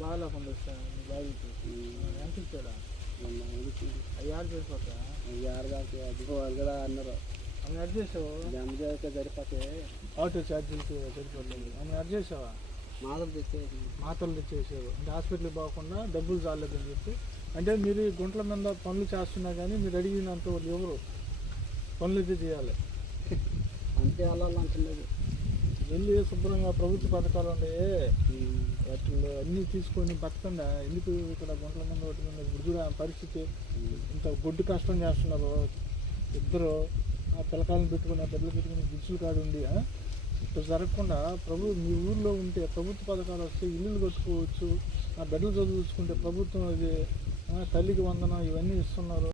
బాగా లేకుండా వచ్చాను బాడీకి ఎంత ఇచ్చాడా చేసిపోతా? కూడా అన్నారు. ఆమె యాడ్ చేసావు? జమ చేస్తే సరిపోతే. ఆటో ఛార్జీలకి సరిపోతుంది. ఆమె యాడ్ చేసావా? మాటలు తెచ్చేది మాతలు తెచ్చేసావు అంటే హాస్పిటల్కి పోకుండా డబ్బులు చాలేదని చెప్పి. అంటే మీరు గుంట్ల మీద పనులు చేస్తున్నా కానీ మీరు అడిగినంత ఎవరు? పనులు అయితే చేయాలి. అంతే వెళ్ళాలంటున్నది వెళ్ళి శుభ్రంగా ప్రభుత్వ పథకాలు ఉన్నాయి వాటిలో అన్నీ తీసుకొని బతకండా. ఎందుకు ఇక్కడ గుంటల ముందు ఒకటి ఇప్పుడు పరిస్థితి? ఇంత గొడ్డు కష్టం చేస్తున్నారు ఇద్దరు. ఆ పిల్లకాయలను పెట్టుకుని ఆ బిడ్డలు పెట్టుకుని గిచ్చులు కాడు ఇప్పుడు జరగకుండా ప్రభు మీ ఊర్లో ఉంటే ప్రభుత్వ పథకాలు వస్తే ఇల్లులు కట్టుకోవచ్చు. ఆ బిడ్డలు చదువుకుంటే ప్రభుత్వం అది తల్లికి వందనం ఇవన్నీ ఇస్తున్నారు.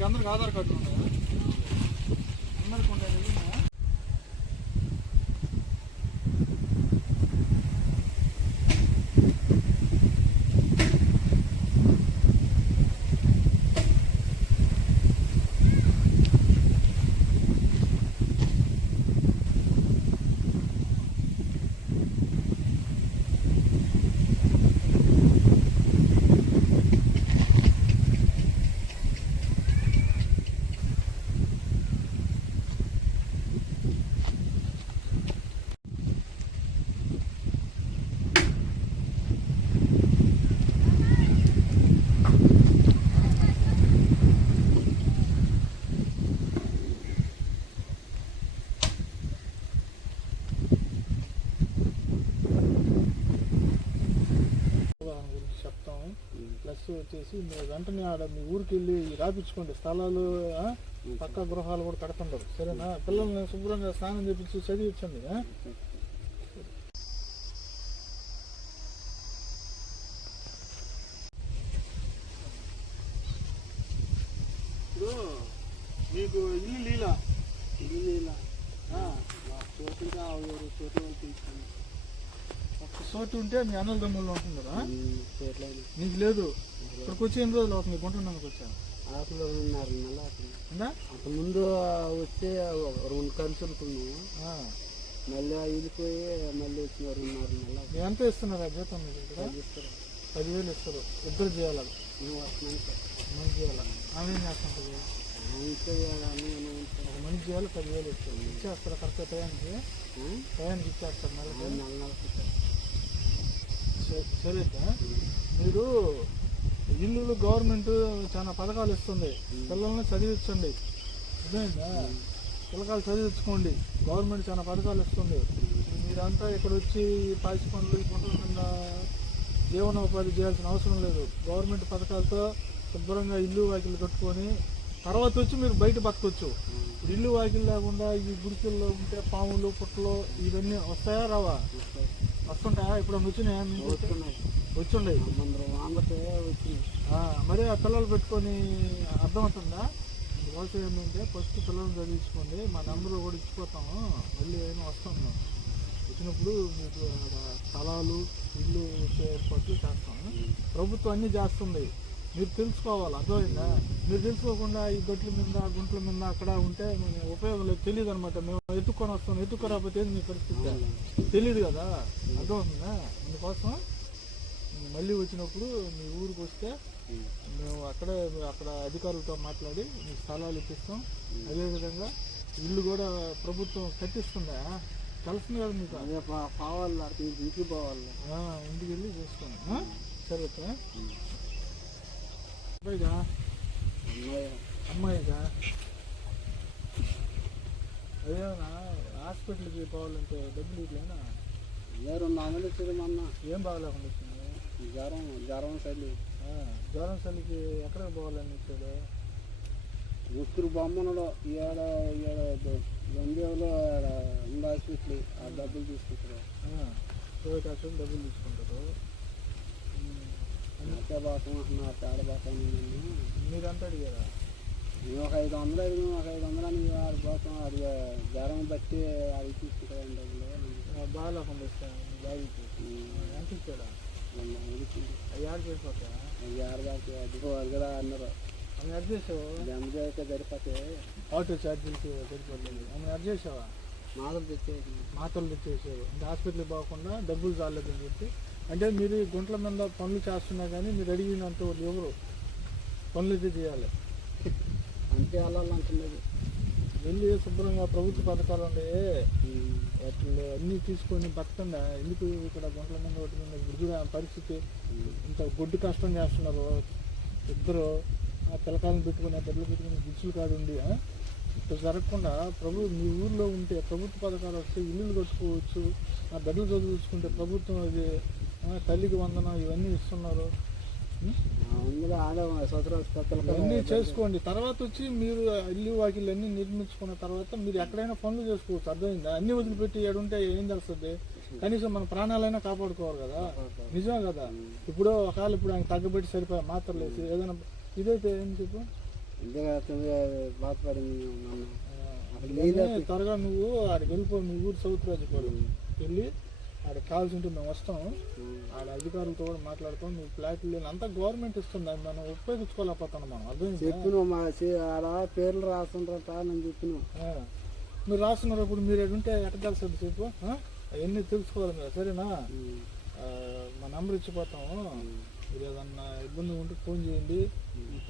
మీకు అందరికి ఆధార్ కార్డు ఉన్నాయా? అందరికి ఉండేది వచ్చేసి మీరు వెంటనే ఆడ మీ ఊరికి వెళ్ళి రాపించుకోండి. స్థలాలు? పక్క గృహాలు కూడా కడుతుండరు. సరేనా? పిల్లల్ని శుభ్రంగా స్నానం చేపించి చదివించండి? ఇప్పుడు మీకు ఇల్లు లీలా. ఇల్లు ఇలా చోటులు కావాలి చోట్ల వాళ్ళు తీసుకుని. ఒక్క చోటు ఉంటే మీ అన్నల ఉంటుందా చోట్ల నీకు లేదు. ఇక్కడికి వచ్చి ఎన్ని రోజులు అవుతుంది? గుంటున్నానికి వచ్చాను. ఆకులు ఉన్నారు ఆకులు. అందా అంత ముందు వచ్చే రెండు ఆ. మళ్ళీ వెళ్ళిపోయి మళ్ళీ వచ్చిన రెండున్నర మీరు ఎంత ఇస్తున్నారు ఆ జీతం ఇక్కడ? ఇస్తారు. పదివేలు ఇస్తారు. ఇద్దరు చేయాలి. మేము వస్తున్నాం సార్ మంచి చేయాలి. ఆమె ఏం చేస్తుంటుంది ఒక మంచి చేయాలి పదివేలు ఇస్తారు. ఇచ్చేస్తారు కరెక్ట్ టయానికి? టయానికి ఇచ్చేస్తారు మళ్ళీ సార్? మీరు ఇల్లులు గవర్నమెంట్ చాలా పథకాలు ఇస్తుంది. పిల్లల్ని చదివించండి. అర్థమైందా? పిల్లకాయలు చదివించుకోండి. గవర్నమెంట్ చాలా పథకాలు ఇస్తుంది. మీరంతా ఇక్కడ వచ్చి పాసి పనులు ఈ పంటల కింద జీవనోపాధి చేయాల్సిన అవసరం లేదు. గవర్నమెంట్ పథకాలతో శుభ్రంగా ఇల్లు వాకిలు కట్టుకొని తర్వాత వచ్చి మీరు బయట బతకొచ్చు. ఇల్లు వాకిలు లేకుండా ఈ గుడిసెల్లో ఉంటే పాములు పుట్టలు ఇవన్నీ వస్తాయా రావా? వస్తుంటాయా? ఇప్పుడు వచ్చినాయా మీకు వస్తున్నాయి. ఆ, మరి ఆ పిల్లలు పెట్టుకొని అర్థమవుతుందా? అందుకోసం ఏంటంటే ఫస్ట్ పిల్లల్ని చదివించుకోండి. మా నెంబర్ కూడా ఇచ్చిపోతాము. మళ్ళీ ఏమైనా వస్తాము వచ్చినప్పుడు మీకు స్థలాలు ఇల్లు ఏర్పాట్లు చేస్తాము. ప్రభుత్వం అన్నీ చేస్తుంది. మీరు తెలుసుకోవాలి అర్థమైందా? మీరు తెలుసుకోకుండా ఈ గట్ల మీద గుంట్ల మీద అక్కడ ఉంటే మన ఉపయోగం లేదు. తెలియదు అనమాట మేము ఎత్తుక్కొని వస్తాం ఎత్తుక్కోరాకపోతే ఏంది మీ పరిస్థితి? తెలియదు కదా? అర్థమవుతుందా? అందుకోసం మళ్ళీ వచ్చినప్పుడు మీ ఊరికి వస్తే మేము అక్కడే అక్కడ అధికారులతో మాట్లాడి మీకు స్థలాలు ఇప్పిస్తాం. అదేవిధంగా ఇల్లు కూడా ప్రభుత్వం కట్టిస్తుందా? తెలుస్తుంది కదా మీకు? ఇంటికి పోవాలి. ఇంటికి వెళ్ళి చూసుకోండి? సరే అమ్మాయిగా అదేమన్నా హాస్పిటల్కి పోవాలంటే డబ్బులు ఇట్లేనా? రెండు వందలు ఇచ్చేది మొన్న ఏం బాగలేకుండా వచ్చింది? జ్వరం జ్వరం చలి జ్వరం చలికి ఎక్కడికి పోవాలని ఇచ్చాడు ఉసురు బొమ్మనలో ఈడ ఈడ గంజేవులో ఉంది హాస్పిటల్ ఆ డబ్బులు తీసుకుంటారు డబ్బులు తీసుకుంటారు అట్టే అంటున్నారు అడిగారా? మేము ఒక ఐదు వందలు ఒక ఐదు వందలు అని అది జ్వరం బట్టి అది తీసుకుంటాం డబ్బులు బాగా ఎంత ఇచ్చాడా? అది కదా అన్నారు. ఆమె యాడ్ చేసావు? జమ చేయక సరిపోతే ఆటో ఛార్జీలకి సరిపోలేదు ఆమె యాడ్ చేసావా? మాటలు తెచ్చేసి మాతలు తెచ్చేసారు అంటే హాస్పిటల్కి పోకుండా డబ్బులు చాలేదని చెప్పి అంటే మీరు ఈ గుంట్ల మీద పనులు చేస్తున్నా కానీ మీరు అడిగినంత వాళ్ళు ఎవరు? పనులు అయితే చేయాలి. అంతే వెళ్ళాలంటున్నది వెళ్ళి శుభ్రంగా ప్రభుత్వ పథకాలు ఉన్నాయి వాటిలో అన్నీ తీసుకొని బతకండి ఎందుకు ఇక్కడ గుంట్ల మీద ఒకటి మీద ఇప్పుడు పరిస్థితి? ఇంత గొడ్డు కష్టం చేస్తున్నారు. ఇద్దరు ఆ పిల్లకాయలను పెట్టుకుని ఆ బిడ్డలు పెట్టుకుని గుడ్సులు కాడు ఉండి? ఇట్లా జరగకుండా ప్రభు మీ ఊర్లో ఉంటే ప్రభుత్వ పథకాలు వస్తే ఇల్లులు కట్టుకోవచ్చు ఆ బిడ్డలు చదివించుకుంటే ప్రభుత్వం అది తల్లికి వందనం ఇవన్నీ ఇస్తున్నారు. కొత్తలు చేసుకోండి. తర్వాత వచ్చి మీరు ఇల్లు వాకిళ్ళు అన్ని నిర్మించుకున్న తర్వాత మీరు ఎక్కడైనా పనులు చేసుకోవచ్చు. అర్థమైందా? అన్ని వదిలిపెట్టి ఏడుంటే ఏం తెలుస్తుంది? కనీసం మన ప్రాణాలైనా కాపాడుకోవాలి కదా? నిజమే కదా? ఇప్పుడు ఒకవేళ ఇప్పుడు ఆయన తగ్గబెట్టి సరిపోయా మాత్రలు వేసి ఏదైనా ఇదైతే ఏం చెప్పు? త్వరగా నువ్వు ఆడికి వెళ్ళిపో. మీ ఊరు సౌత్ రాజుకోవాలి వెళ్ళి ఆడికి కావాల్సి ఉంటే మేము వస్తాము ఆడ అధికారులతో కూడా మాట్లాడుతాం నువ్వు ఫ్లాట్లు లేని అంతా గవర్నమెంట్ ఇస్తుంది. అది మనం ఉపయోగించుకోలేకపోతున్నాం మనం. చెప్పిన మా ఆడ పేర్లు రాస్తుంటారట నేను చెప్పిన. మీరు రాస్తున్నారు ఇప్పుడు మీరు ఉంటే ఎట్ట తెలుస్తుంది చెప్పు? అవన్నీ తెలుసుకోవాలి మీరు. సరేనా? మా నంబర్ ఇచ్చిపోతాము. మీరు ఏదన్నా ఇబ్బంది ఉంటే ఫోన్ చేయండి.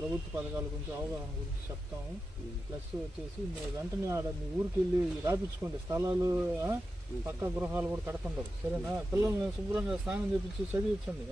ప్రభుత్వ పథకాల గురించి అవగాహన గురించి చెప్తాము. ప్లస్ వచ్చేసి మీరు వెంటనే ఆడ మీ ఊరికి వెళ్ళి రాపించుకోండి స్థలాలు? పక్క గృహాలు కూడా కడుతుంటారు సరేనా? పిల్లల్ని శుభ్రంగా స్నానం చేపించి చదివించండి?